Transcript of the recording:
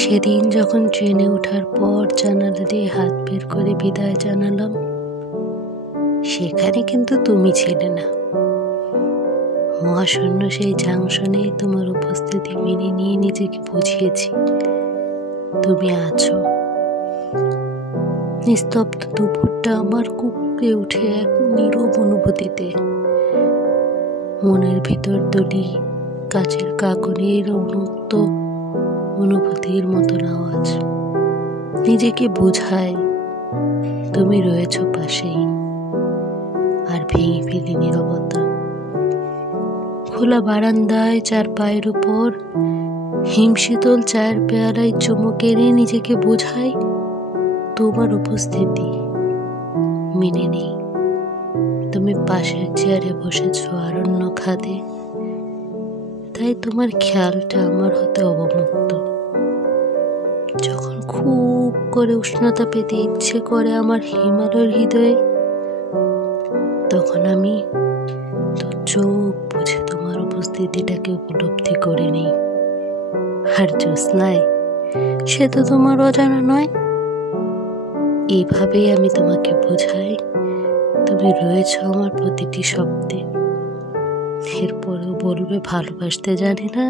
সেদিন যখন ট্রেনে ওঠার পর জানালা দিয়ে হাত বের করে বিদায় জানালাম, সেখানে কিন্তু তুমি ছিলে না। মহাশূন্য সেই জাংশনে তোমার উপস্থিতি মেনে নিয়ে নিজেকে বুঝিয়েছি তুমি আছো। নিস্তব্ধ দুপুরটা আমার কুঁকড়ে উঠে এক নীরব অনুভূতিতে। মনের ভিতর দলি কাচের কাকনের উন্মুক্ত অনুভূতির মতন আওয়াজ নিজেকে বোঝায় তুমি রয়েছ পাশেই, আর ভেঙে ফেলি নীরবতা। খোলা বারান্দায় চার পায়ের উপর হিমশীতল চায়ের পেয়ালায় চুমুক এনে নিজেকে বোঝাই তোমার উপস্থিতি মেনে নেই। তুমি পাশের চেয়ারে বসেছ আরণ্য খাদে, তাই তোমার খেয়ালটা আমার হতে অবমুক্ত। যখন খুব করে উষ্ণতা পেতে ইচ্ছে করে আমার হিমালয়ের হৃদয়ে, তখন আমি তো চোখ বুঝে তোমার উপস্থিতিটাকে উপলব্ধি করে নেই। আর জ্যোৎস্নায় সে তো তোমার অজানা নয়। এইভাবেই আমি তোমাকে বোঝাই তুমি রয়েছ আমার প্রতিটি শব্দে। এরপরেও বলবে ভালোবাসতে জানি না।